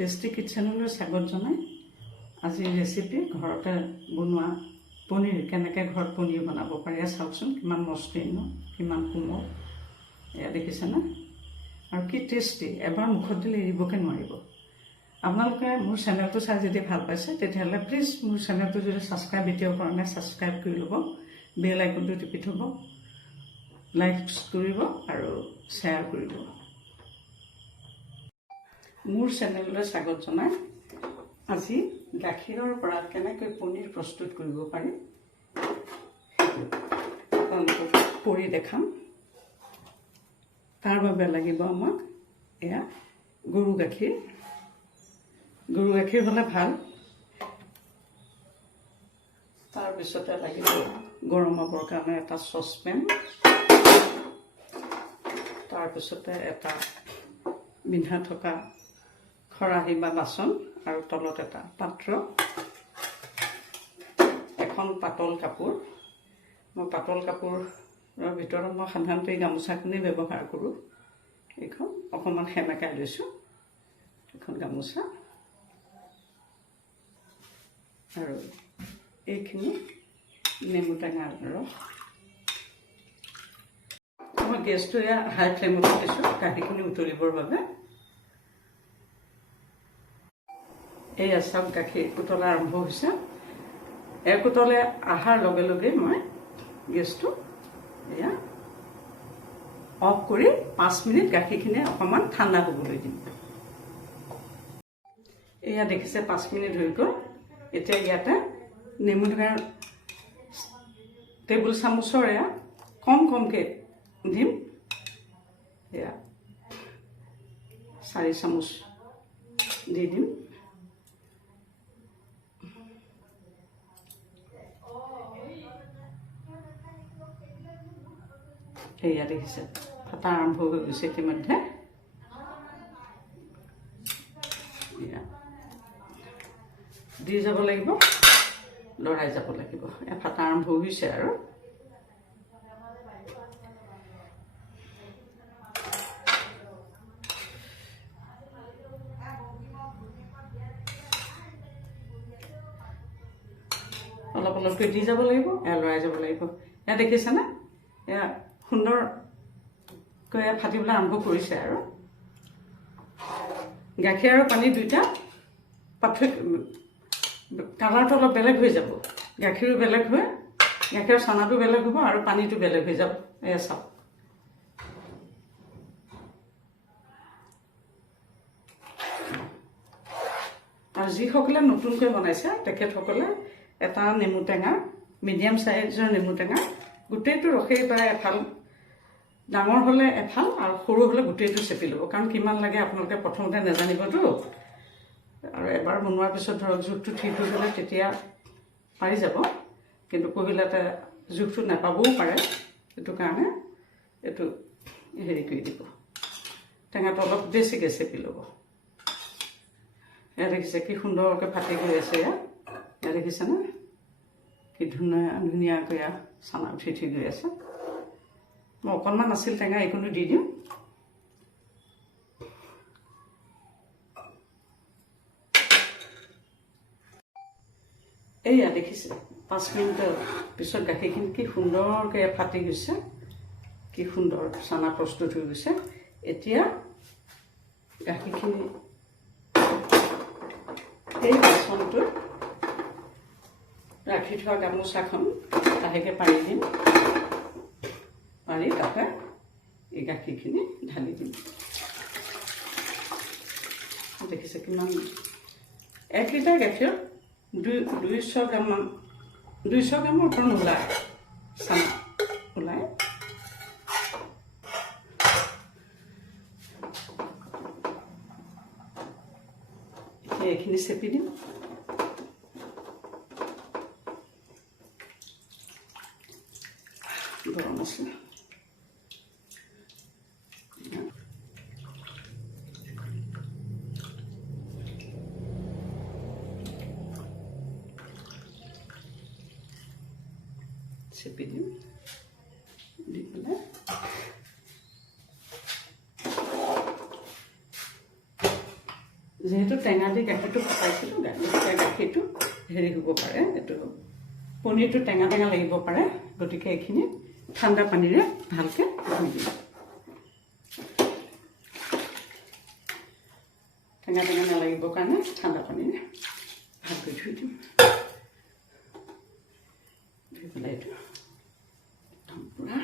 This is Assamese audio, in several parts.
টেষ্টি কিটচেনলৈ স্বাগত জনাই আজি ৰেচিপি ঘৰতে বনোৱা পনীৰ কেনেকৈ ঘৰত পনীৰ বনাব পাৰি চাওকচোন কিমান মসৃণ কিমান কোমল এয়া দেখিছেনে আৰু কি টেষ্টি এবাৰ মুখত দিলে এৰিবকে নোৱাৰিব আপোনালোকে মোৰ চেনেলটো চাই যদি ভাল পাইছে তেতিয়াহ'লে প্লিজ মোৰ চেনেলটো যদি ছাবস্ক্ৰাইব এতিয়াও কৰা নাই ছাবস্ক্ৰাইব কৰি ল'ব বেল আইকনটো টিপি থ'ব লাইক কৰিব আৰু শ্বেয়াৰ কৰিব মোৰ চেনেললৈ স্বাগত জনাই আজি গাখীৰৰ পৰা কেনেকৈ পনীৰ প্ৰস্তুত কৰিব পাৰি কৰি দেখাম তাৰ বাবে লাগিব আমাক এয়া গৰু গাখীৰ হ'লে ভাল তাৰপিছতে লাগিব গৰম হ'বৰ কাৰণে এটা চচপেন তাৰপিছতে এটা বিন্ধা থকা খৰাহী বা বাচন আৰু তলত এটা পাত্ৰ এখন পাতল কাপোৰ মই পাতল কাপোৰৰ ভিতৰত মই সাধাৰণতে গামোচাখনেই ব্যৱহাৰ কৰোঁ এইখন অকণমান সেমেকাই লৈছোঁ এখন গামোচা আৰু এইখিনি নেমু টেঙাৰ ৰস মই গেছটো হাই ফ্লেমত দিছোঁ গাখীৰখিনি উতলিবৰ বাবে এই চাওক গাখীৰ উতলা আৰম্ভ হৈছে এক উতলে অহাৰ লগে লগে মই গেছটো এয়া অফ কৰি 5 মিনিট গাখীৰখিনি অকণমান ঠাণ্ডা হ'বলৈ দিম এয়া দেখিছে 5 মিনিট হৈ গ'ল এতিয়া ইয়াতে নেমু টেঙাৰ টেবুল চামুচৰ এয়া কমকৈ দিম এয়া 4 চামুচ দি দিম এয়া দেখিছে ফাটা আৰম্ভ হৈ গৈছে ইতিমধ্যে দি যাব লাগিব লৰাই যাব লাগিব ফাটা আৰম্ভ হৈছে আৰু অলপ অলপকৈ দি যাব লাগিব লৰাই যাব লাগিব এয়া দেখিছেনে এয়া সুন্দৰকৈ ফাটিবলৈ আৰম্ভ কৰিছে আৰু গাখীৰ আৰু পানী দুইটা কালাৰটো অলপ বেলেগ হৈ যাব গাখীৰো বেলেগ হৈ গাখীৰৰ চানাটো বেলেগ হ'ব আৰু পানীটো বেলেগ হৈ যাব এয়া চাওক আৰু যিসকলে নতুনকৈ বনাইছে তেখেতসকলে এটা নেমু টেঙা মিডিয়াম চাইজৰ নেমু টেঙা গোটেইটো ৰসেই প্ৰায় এফাল ডাঙৰ হ'লে এফাল আৰু সৰু হ'লে গোটেইটো চেপি ল'ব কাৰণ কিমান লাগে আপোনালোকে প্ৰথমতে নাজানিবতো আৰু এবাৰ বনোৱাৰ পিছত ধৰক জোখটো ঠিক হৈ গ'লে তেতিয়া পাৰি যাব কিন্তু পহিলাতে জোখটো নাপাবও পাৰে সেইটো কাৰণে এইটো হেৰি কৰি দিব টেঙাটো অলপ বেছিকৈ চেপি ল'ব এয়া দেখিছে কি সুন্দৰকৈ ফাটি গৈ আছে এয়া দেখিছেনে কি ধুনীয়াকৈ চানা উঠি গৈ আছে মই অকণমান আছিল টেঙা এইকণো দি দিম এয়া দেখিছে 5 মিনিটৰ পিছত গাখীৰখিনি কি সুন্দৰকৈ ফাটি গৈছে কি সুন্দৰ চানা প্ৰস্তুত হৈ গৈছে এতিয়া গাখীৰখিনি এই বাচনটোত ৰাখি থোৱা গামোচাখন লাহেকৈ পাৰি দিম পাৰি তাতে এই গাখীৰখিনি ঢালি দিম দেখিছে কিমান 1 লিটাৰ গাখীৰত 200 গ্ৰামৰ ওপৰত নোলায় চানা ওলায় এতিয়া এইখিনি চেপি দিম গৰম মছলা চেপি দিম দি পেলাই যেহেতু টেঙা দি গাখীৰটো ফটাইছিলোঁ গাখীৰটো হেৰি হ'ব পাৰে এইটো পনীৰটো টেঙা টেঙা লাগিব পাৰে গতিকে এইখিনি ঠাণ্ডা পানীৰে ভালকৈ ধুই দিম টেঙা টেঙা নালাগিবৰ কাৰণে ঠাণ্ডা পানীৰে ভালকৈ ধুই দিম ধুই পেলাই এইটো একদম পূৰা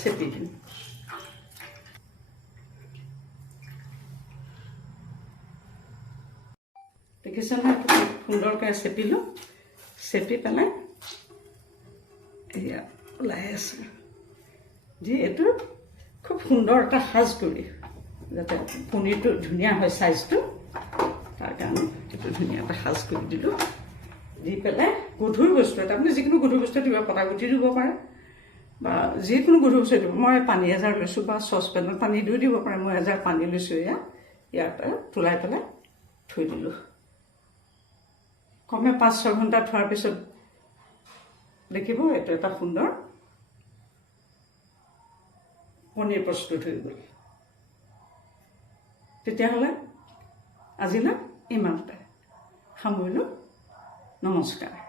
চেপি দিম দেখিছে নহয় খুব সুন্দৰকৈ চেপিলোঁ চেপি পেলাই এয়া ওলাই আছে যি এইটো খুব সুন্দৰ এটা সাজ কৰি যাতে পনীৰটো ধুনীয়া হয় চাইজটো তাৰ কাৰণে এইটো ধুনীয়া এটা সাজ কৰি দিলোঁ দি পেলাই গধুৰ বস্তু এটা আপুনি যিকোনো গধুৰ বস্তু দিব পটাগুটি দিব পাৰে বা যিকোনো গধুৰ বস্তু দিব মই পানী এজাৰ লৈছোঁ বা চচপেনত পানী দিও দিব পাৰে মই এজাৰ পানী লৈছোঁ ইয়াৰ পৰা তোলাই পেলাই থৈ দিলোঁ কমে 5-6 ঘণ্টা থোৱাৰ পিছত দেখিব এইটো এটা সুন্দৰ পনীৰ প্ৰস্তুত হৈ গ'ল তেতিয়াহ'লে আজিলৈ ইমানতে সামৰিলোঁ নমস্কাৰ